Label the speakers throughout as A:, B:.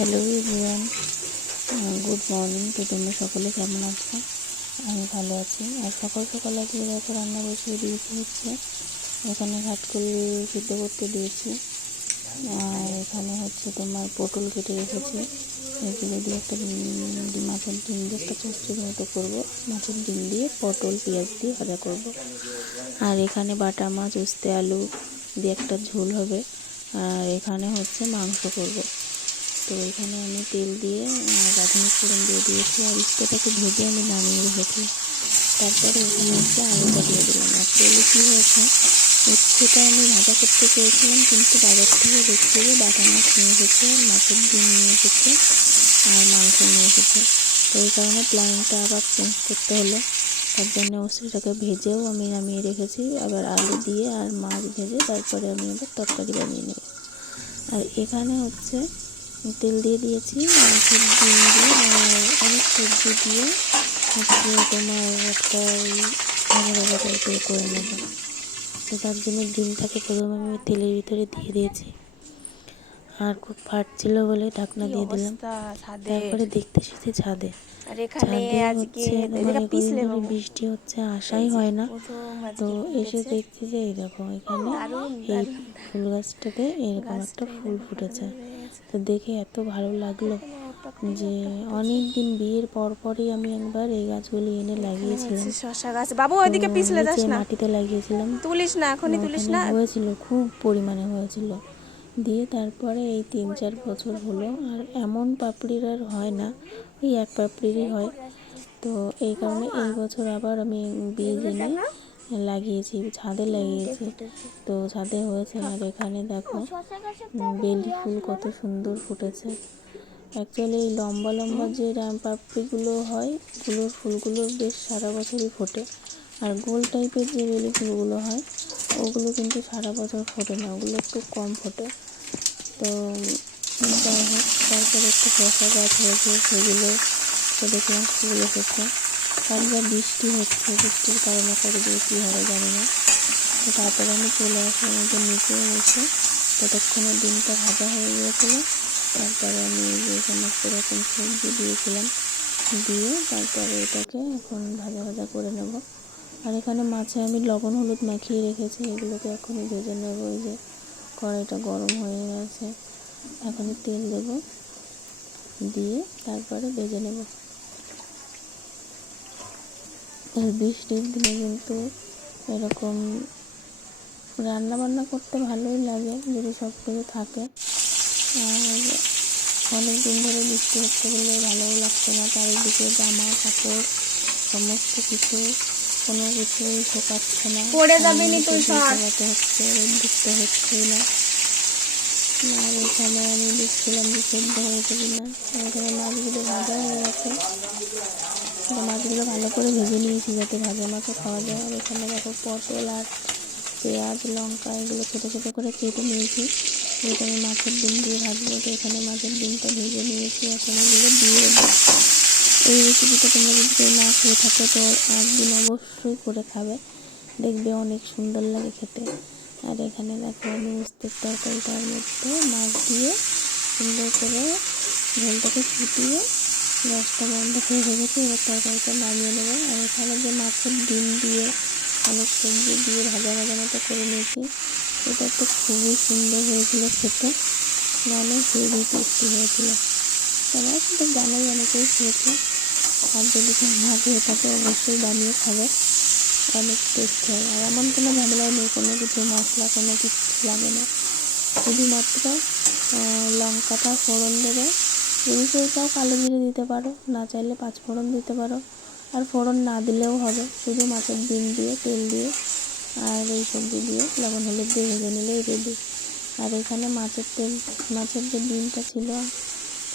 A: Hello everyone good morning তো তোমরা সকলে, কেমন আছো? আমি ভালো আছি। আর সকাল সকাল আজকে দেখো রান্না বসিয়ে দিয়েছি হচ্ছে, এখানে ঘাটকুল সিদ্ধ করতে দিয়েছি। আর এখানে হচ্ছে তোমার পটল কেটে রেখেছি। এগুলো দিয়ে একটা মাছের ডিম দিয়ে একটা চচ্চড়ি মতো করব। মাছের ডিম দিয়ে পটল, পেঁয়াজ দিয়ে ভাজা করব। আর এখানে বাটা মাছ, উস্তে আলু দিয়ে একটা ঝোল হবে। আর এখানে হচ্ছে মাংস করব। তো এখানে আমি তেল দিয়ে রাঁধুনি ফোড়ন দিয়ে দিয়েছি। আর ইস্তাটাকে ভেজে আমি নামিয়ে রেখেছি। তারপরে এখানে হচ্ছে আলুটা দিয়ে দিলাম। আর তেলে কী হয়েছে? উচ্ছেটা আমি ভাজা করতে চেয়েছিলাম, কিন্তু বাজার থেকে দেখছি যে বাটা মাছ নিয়ে এসেছে মাছের ডিম নিয়ে এসেছে, আর মাংস নিয়ে এসেছে। তো এই কারণে প্ল্যানিংটা আবার চেঞ্জ করতে হলো। তার জন্য উচ্ছেটাকে ভেজেও আমি নামিয়ে রেখেছি। আবার আলু দিয়ে আর মাছ ভেজে তারপরে আমি আবার তরকারি বানিয়ে নেব। আর এখানে হচ্ছে তেল দিয়ে দিয়েছি মাংসের ডিম দিয়ে অনেক সবজি দিয়ে হচ্ছে তোমার একটা করে নেব। তো তার জন্য ডিমটাকে প্রথমে আমি তেলের ভিতরে দিয়ে দিয়েছি। আর খুব ফাটছিল বলে ঢাকনা দিয়ে দিলাম। তারপরে দেখতে এসেছি ছাদে। বৃষ্টি হচ্ছে আশাই হয় না। তো এসে দেখছি যে এই দেখো এখানে এই ফুল গাছটাতে এরকম একটা ফুল ফুটেছে। তো দেখে এত ভালো লাগল যে অনেক দিন বিয়ের পর পরই আমি একবার এই গাছগুলি এনে লাগিয়েছিলাম।
B: শশা গাছ। বাবু ওইদিকে পিছলে যাস না।
A: মাটিতে লাগিয়েছিলাম।
B: তুলিস না এখনই তুলিস না।
A: হয়েছিল খুব পরিমাণে হয়েছিল। দিয়ে তারপরে এই তিন চার বছর হলো, আর এমন পাপড়ির আর হয় না, ওই এক পাপড়িরই হয়। তো এই কারণে এই বছর আবার আমি বীজ এনে লাগিয়েছি, ছাদে লাগিয়েছি। তো ছাদে হয়েছে আর এখানে দেখো বেলি ফুল কত সুন্দর ফুটেছে। অ্যাকচুয়ালি এই লম্বা লম্বা যে রাম পাপড়িগুলো হয় ওগুলোর ফুলগুলো বেশ সারা বছরই ফোটে। আর গোল টাইপের যে বেলি ফুলগুলো হয়, ওগুলো কিন্তু সারা বছর ফোটে না, ওগুলো একটু কম ফোটে। তো যাই হোক, তারপরে একটা শশা গাছ হয়েছে সেগুলো তো দেখলাম ফুল এসেছে যা বৃষ্টি হচ্ছে, বৃষ্টির কারণে করে দিয়ে কী হবে জানি না। তো তারপরে আমি চলে ওই যে নিচে এসে। ততক্ষণে ডিমটা ভাজা হয়ে গিয়েছিল। তারপরে আমি যে সমস্ত রকম সবজি দিয়েছিলাম। দিয়ে তারপরে এটাকে এখন ভাজা ভাজা করে নেব। আর এখানে মাছে আমি লবণ, হলুদ মাখিয়ে রেখেছি। এগুলোকে এখনই ভেজে নেব ওই যে কড়াইটা গরম হয়ে গেছে। এখন তেল দেব। দিয়ে তারপরে ভেজে নেব। এই বৃষ্টির দিনে কিন্তু এরকম রান্না বান্না করতে ভালোই লাগে, যদি সব কিছু থাকে। আর অনেক দিন ধরে বৃষ্টি হচ্ছে বলে ভালোও লাগছে না। চারিদিকে জামা কাপড়, সমস্ত কিছু। কোনো কিছুই শোকাচ্ছে না।
B: পড়ে যাবি নি তুই।
A: শুকাতে হচ্ছে রোদ হচ্ছেই না। আর এখানে আমি দেখছিলাম যে সেদ্ধ হয়েছে কিনা এখানে মাছগুলো ভাজা হয়ে গেছে। মাছগুলো ভালো করে ভেজে নিয়েছি যাতে ভাজা মাছও খাওয়া যায়। আর এখানে দেখো পটল আর পেঁয়াজ লঙ্কা এগুলো ছোটো ছোটো করে কেটে নিয়েছি। যেটা আমি মাছের ডিম দিয়ে ভাজবো। তো এখানে মাছের ডিমটা ভেজে নিয়েছি। এখন এগুলো দিয়ে এই রেসিপিটা তোমরা যদি কেউ না খেয়ে থাকো, তো একদিন অবশ্যই করে খাবে। দেখবে অনেক সুন্দর লাগে খেতে। আর এখানে দেখো আমি উস্তের তরকারিটার মধ্যে মাছ দিয়ে সুন্দর করে ঝোলটাকে ফুটিয়ে গ্যাসটা বন্ধ করে রেখেছি, এবার তরকারিটা নামিয়ে নেব। আর এখানে যে মাছের ডিম দিয়ে অনেক সবজি দিয়ে ভাজা ভাজা মতো করে নিয়েছি, এটা তো খুবই সুন্দর হয়েছিল খেতে। মানে হেভি টেস্টি হয়েছিল। সবাই কিন্তু জানাই অনেকেই খেয়েছে। আর যদি কেউ না খেয়ে থাকে, অবশ্যই বানিয়ে খাবে। অনেক টেস্ট হয়। আর এমন কোনো ঝামেলা নেই, কোনো কিছু মশলা, কোনো কিছু লাগে না। শুধুমাত্র লঙ্কাটা ফোড়ন দেবে। যদি কেউ চাও কালো জিরে দিতে পারো, না চাইলে পাঁচ ফোড়ন দিতে পারো। আর ফোড়ন না দিলেও হবে, শুধু মাছের ডিম দিয়ে, তেল দিয়ে আর এই সবজি দিয়ে লবণ, হলুদ দিয়ে ভেজে নিলেই রেডি আর এখানে মাছের তেল, মাছের যে ডিমটা ছিল,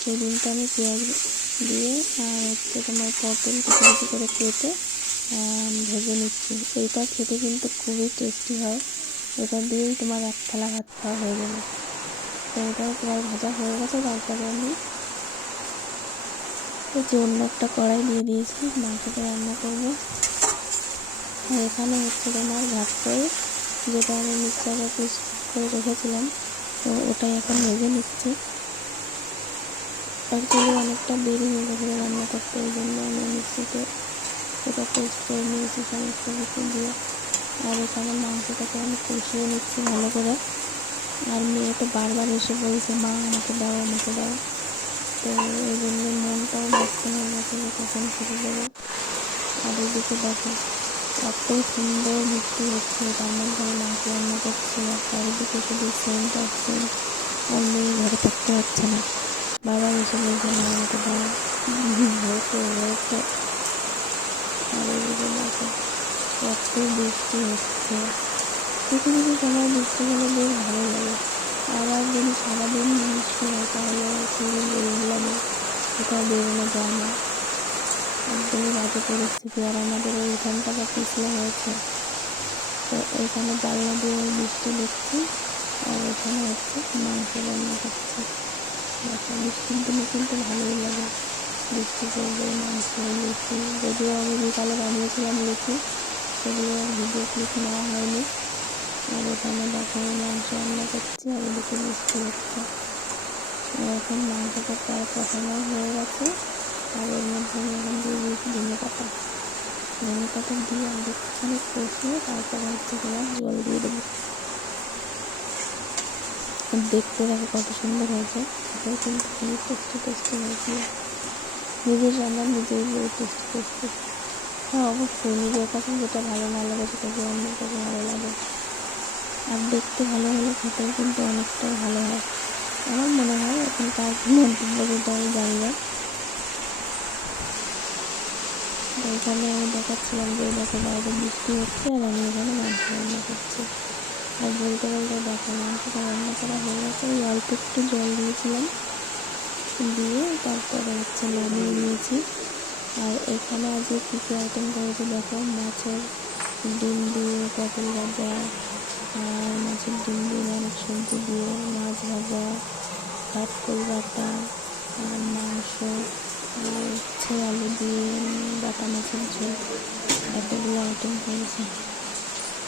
A: সেই ডিমটা আমি পেঁয়াজ দিয়ে, আর হচ্ছে তোমার পটল কিছু করে কেটে ভেজে নিচ্ছি। এইটা খেতে কিন্তু খুবই টেস্টি হয়। এটা দিয়েই তোমার এক থালা ভাত খাওয়া হয়ে যাবে তো এটাও প্রায় ভাজা হয়ে গেছে তারপরে আমি যে অন্য একটা কড়াই দিয়ে দিয়েছি মাংসটা রান্না করব। আর এখানে হচ্ছে তোমার ভাত করে, যেটা আমি মিক্সারে পিস করে রেখেছিলাম, তো ওটাই এখন ভেজে নিচ্ছি। আর এখানে হচ্ছে তোমার পটল কেটে কেটে করে কেটে আহ, ভেজে নিচ্ছি এইটা খেতে কিন্তু খুবই সুন্দর হয়েছিল খেতে নরম টুকরো করে নিয়েছি আর এখানে মাছের ডিম দিয়ে দিয়েছি আর হচ্ছে তোমার পটল কিছু কিছু করে কেটে আহ, ভেজে নিচ্ছি অ্যাকচুয়ালি অনেকটা দেরি হয়ে গেছিল রান্না করতে ওই জন্য আমি মিক্সিতে ওটা পেস্ট করে নিয়েছি সমস্ত কিছু দিয়ে। আর এখানে মাংসটাকে আমি কষিয়ে নিচ্ছি ভালো করে। আর মেয়ে তো বারবার এসে বলছে মা আমাকে দাও আমাকে দাও। তো এই জন্য মনটাও ব্যস্ত হয়ে গেছে যে কখন খেতে দেবো আর এদিকে দেখো এত সুন্দর মিষ্টি হচ্ছে তার মধ্যে আমি মাংস রান্না করছি আর চারিদিকে শুধু সেন্ট আর আর মেয়ে ঘরে থাকতে পারছে না। বাবা এসে বলছে, মা হয়েছে হয়েছে আর এদিকে দেখো, কত বৃষ্টি হচ্ছে। কিছু কিছু সময় বৃষ্টি হলে বেশ ভালো লাগে। আবার যদি সারাদিন বৃষ্টি হয়, তাহলে শরীর বেরোনো লাগে কোথাও বেরোনো যায় না। একদমই বাজে পরিস্থিতি। আর আমাদের ওই উঠানটা পিছলে হয়েছে। তো এইখানে জানলা দিয়ে বৃষ্টি দেখছি, আর এখানে হচ্ছে মাংস রান্না করছি। বৃষ্টির দিনে কিন্তু ভালোই লাগে বৃষ্টি পড়বে মাংস লুচি যদিও আমি বিকালে বানিয়েছিলাম লুচি সেগুলো ভিডিও ক্লিপ নেওয়া হয়নি আর এখানে দেখো মাংস রান্না করছি আর এদিকে বৃষ্টি হচ্ছে এখন মাংসটা প্রায় কষানো হয়ে গেছে আর এর মধ্যে এখন দিয়ে দিয়েছি ধনে পাতা ধনে পাতা দিয়ে আর একটুখানি কষিয়ে তারপরে হচ্ছে তোমার জল দিয়ে দেবো দেখতে দেখো কত সুন্দর হয়েছে। এটাও কিন্তু খুবই টেস্টি টেস্টি হয়েছিল নিজের রান্না নিজেই টেস্টি টেস্টি হ্যাঁ অবশ্যই নিজের কাছে যেটা ভালো না লাগে সেটা কি অন্যের কাছে ভালো লাগে আর দেখতে ভালো হলে খেতেও কিন্তু অনেকটাই ভালো হয়। আমার মনে হয় এখন কার কি মন্তব্য সেটা আমি জানি না। এখানে আমি দেখাচ্ছিলাম যে দেখো বাইরে বৃষ্টি হচ্ছে আর আমি এখানে মাংস রান্না করছি আর বলতে বলতে দেখো, মাংসটা রান্না করা হয়ে গেছে। ওই অল্প একটু জল দিয়েছিলাম। দিয়ে তারপরে হচ্ছে নামিয়ে নিয়েছি। আর এখানে আজকে কী কী আইটেম করেছি দেখো, মাছের ডিম দিয়ে পটল ভাজা, আর মাছের ডিম দিয়ে অনেক সবজি দিয়ে মাছ ভাজা কাঠকোল বাটা, আর মাংস, আর হচ্ছে আলু দিয়ে বাটা মাছের ঝোল। এতগুলো আইটেম করেছি।